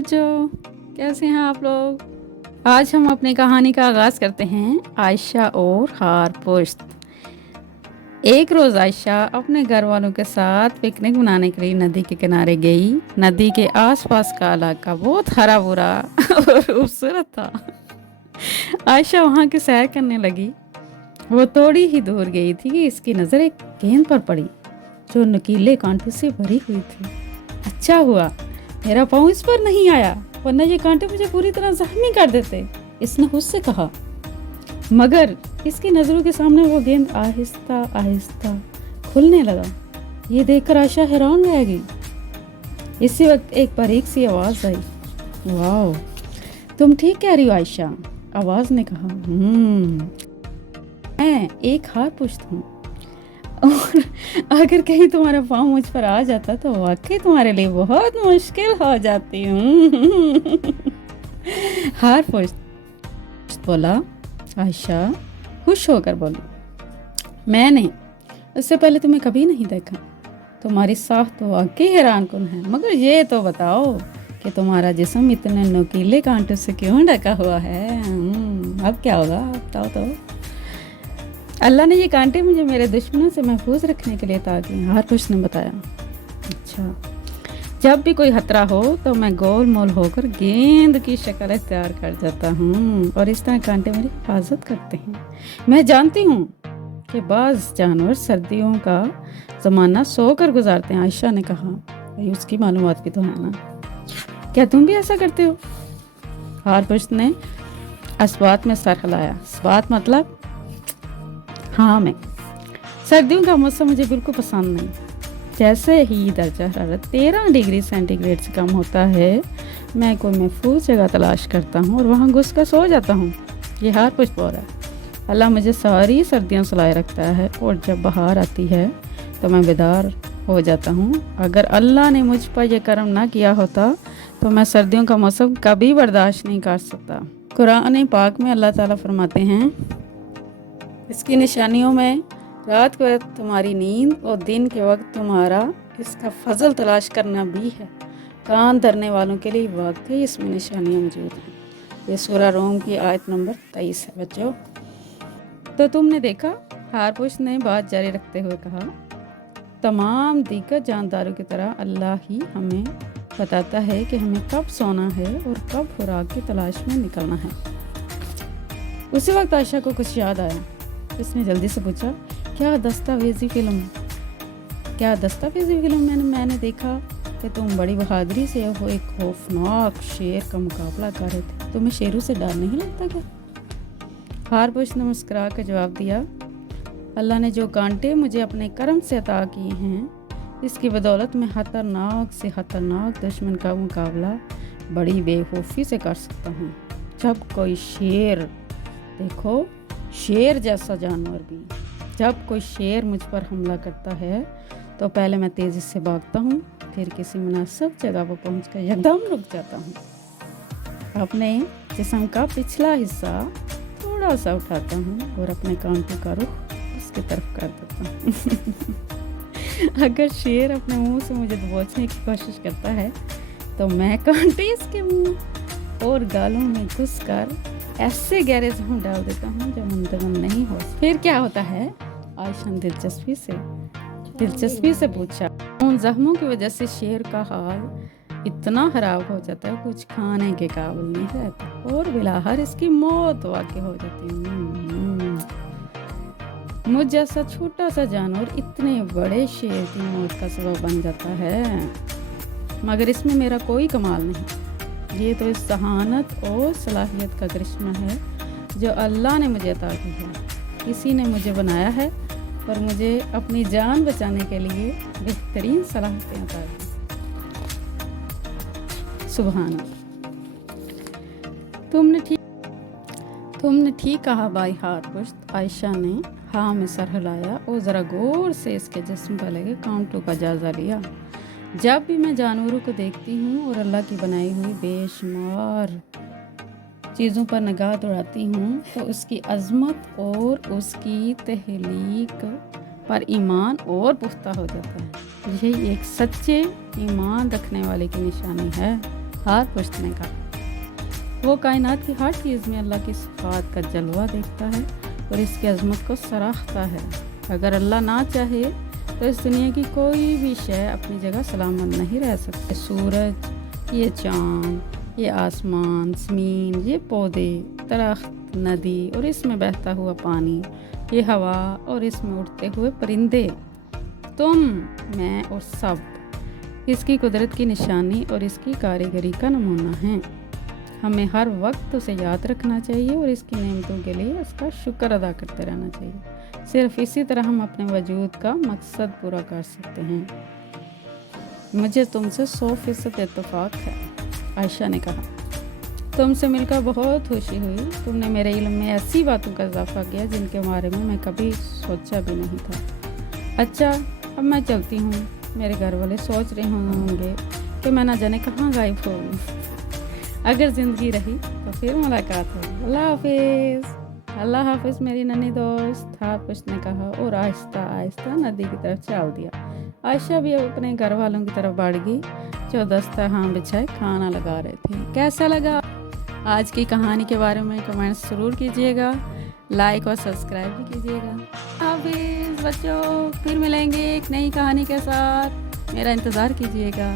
बच्चों, कैसे हैं आप लोग? आज हम अपनी कहानी का आगाज करते हैं आयशा और हारपुश्त। एक रोज आयशा अपने घर वालों के साथ पिकनिक मनाने के लिए नदी के किनारे गई। नदी के आसपास का इलाका बहुत हरा भरा और खूबसूरत था। आयशा वहां की सैर करने लगी। वो थोड़ी ही दूर गई थी कि इसकी नजर एक गेंद पर पड़ी जो नुकीले कांटों से भरी हुई थी। अच्छा हुआ मेरा पाँव इस पर नहीं आया, वरना ये कांटे मुझे पूरी तरह जख्मी कर देते, इसने उससे कहा। मगर इसकी नजरों के सामने वो गेंद आहिस्ता आहिस्ता खुलने लगा। ये देखकर आयशा हैरान रह गई। इसी वक्त एक बारीक सी आवाज आई। वाह, तुम ठीक कह रही हो आयशा, आवाज ने कहा। मैं एक हारपुश्त हूँ और अगर कहीं तुम्हारा पाँव मुझ पर आ जाता तो वाकई तुम्हारे लिए बहुत मुश्किल हो जाती हूँ। हारपुश्त बोला। आयशा खुश होकर बोली, मैंने इससे पहले तुम्हें कभी नहीं देखा। तुम्हारी साख तो वाकई हैरानकुन है, मगर ये तो बताओ कि तुम्हारा जिस्म इतने नुकीले कांटों से क्यों ढका हुआ है? अब क्या होगा, बताओ तो। अल्लाह ने ये कांटे मुझे मेरे दुश्मनों से महफूज रखने के लिए अता किए, हारपुश्त ने बताया। अच्छा, जब भी कोई खतरा हो तो मैं गोल मोल होकर गेंद की शक्ल इख्तियार कर जाता हूँ और इस तरह कांटे मेरी हिफाजत करते हैं। मैं जानती हूँ कि बाज़ जानवर सर्दियों का ज़माना सोकर गुजारते हैं, आयशा ने कहा। भाई उसकी मालूमात भी तो है ना, क्या तुम भी ऐसा करते हो? हारपुश्त ने इस्बात में सर हिलाया। इस्बात मतलब? हाँ, मैं सर्दियों का मौसम मुझे बिल्कुल पसंद नहीं। जैसे ही दर्जा हरारत 13 डिग्री सेंटीग्रेड से कम होता है, मैं कोई महफूज जगह तलाश करता हूँ और वहाँ घुस कर सो जाता हूँ। ये हारपुश्त बोल रहा है। अल्लाह मुझे सारी सर्दियाँ सुलाए रखता है और जब बहार आती है तो मैं बेदार हो जाता हूँ। अगर अल्लाह ने मुझ पर यह करम ना किया होता तो मैं सर्दियों का मौसम कभी बर्दाश्त नहीं कर सकता। कुरान पाक में अल्लाह ताला फरमाते हैं, इसकी निशानियों में रात के वक्त तुम्हारी नींद और दिन के वक्त तुम्हारा इसका फजल तलाश करना भी है। कान धरने वालों के लिए वाकई इसमें निशानियाँ मौजूद हैं। ये सूरा रोम की आयत नंबर 23 है बच्चों। तो तुमने देखा, हारपुश्त ने बात जारी रखते हुए कहा, तमाम दीगर जानदारों की तरह अल्लाह ही हमें बताता है कि हमें कब सोना है और कब खुराक की तलाश में निकलना है। उसी वक्त आयशा को कुछ याद आया। इसने जल्दी से पूछा, क्या दस्तावेजी फिल्म में मैंने देखा कि तुम बड़ी बहादुरी से वो एक खौफनाक शेर का मुकाबला कर रहे थे, तुम्हें शेरों से डर नहीं लगता क्या? हारपुश्त ने मुस्कुरा कर जवाब दिया, अल्लाह ने जो कांटे मुझे अपने करम से अता किए हैं, इसकी बदौलत मैं खतरनाक से खतरनाक दुश्मन का मुकाबला बड़ी बेखौफी से कर सकता हूँ। जब कोई शेर, देखो शेर जैसा जानवर भी, जब कोई शेर मुझ पर हमला करता है तो पहले मैं तेज़ी से भागता हूँ, फिर किसी मुनासिब जगह पर पहुँचकर एकदम रुक जाता हूँ। अपने जिस्म का पिछला हिस्सा थोड़ा सा उठाता हूँ और अपने कांटों का रुख उसकी तरफ कर देता हूँ। अगर शेर अपने मुंह से मुझे दबोचने की कोशिश करता है तो मैं कांटे इसके मुंह और गालों में घुसकर ऐसे गहरे जख्म डाल देता हूँ जो मुंतजम नहीं हो। फिर क्या होता है? आयशा ने दिलचस्पी से पूछा। उन जख्मों की वजह से शेर का हाल इतना खराब हो जाता है, कुछ खाने के काबिल नहीं रहता और बिलाहर इसकी मौत वाक़ई हो जाती है। मुझ जैसा छोटा सा जानवर इतने बड़े शेर की मौत का सबब बन जाता है, मगर इसमें मेरा कोई कमाल नहीं। ये तो इस जहानत और सलाहियत का करिश्मा है जो अल्लाह ने मुझे अता की है। किसी ने मुझे बनाया है और मुझे अपनी जान बचाने के लिए बेहतरीन सलाहियतें अता की। सुभान अल्लाह। तुमने ठीक कहा भाई हारपुश्त, आयशा ने हाँ में सर हिलाया और ज़रा गौर से इसके जिस्म पर लगे कांटों का जायज़ा लिया। जब भी मैं जानवरों को देखती हूँ और अल्लाह की बनाई हुई बेशुमार चीज़ों पर निगाह दौड़ाती हूँ तो उसकी अज़मत और उसकी तहलीक पर ईमान और पुख्ता हो जाता है। यही एक सच्चे ईमान रखने वाले की निशानी है। हार पुश्त ने कहा, वो कायनात की हर चीज़ में अल्लाह की सिफात का जलवा देखता है और इसकी अजमत को सराहता है। अगर अल्लाह ना चाहे तो इस दुनिया की कोई भी शय अपनी जगह सलामत नहीं रह सकती। सूरज, ये चाँद, ये आसमान, ज़मीन, ये पौधे, दरख्त, नदी और इसमें बहता हुआ पानी, ये हवा और इसमें उड़ते हुए परिंदे, तुम, मैं और सब इसकी कुदरत की निशानी और इसकी कारीगरी का नमूना हैं। हमें हर वक्त उसे याद रखना चाहिए और इसकी नेमतों के लिए उसका शुक्र अदा करते रहना चाहिए। सिर्फ इसी तरह हम अपने वजूद का मकसद पूरा कर सकते हैं। मुझे तुमसे 100% इत्तेफाक है, आयशा ने कहा। तुमसे मिलकर बहुत खुशी हुई। तुमने मेरे इल्म में ऐसी बातों का इजाफा किया जिनके बारे में मैं कभी सोचा भी नहीं था। अच्छा, अब मैं चलती हूँ। मेरे घर वाले सोच रहे होंगे कि मैं ना जाने कहाँ गायब हो गई। अगर ज़िंदगी रही तो फिर मुलाकात होगी। अल्लाह हाफिज़। अल्लाह हाफिज़ मेरी नन्ही दोस्त, हाफ उसने कहा और आहिस्ता आहिस्ता नदी की तरफ चल दिया। आयशा भी अपने घर वालों की तरफ बढ़ गई जो दस्तरखान बिछाए खाना लगा रहे थे। कैसा लगा आज की कहानी के बारे में कमेंट्स ज़रूर कीजिएगा, लाइक और सब्सक्राइब भी कीजिएगा। हाफिज़ बच्चों, फिर मिलेंगे एक नई कहानी के साथ। मेरा इंतज़ार कीजिएगा।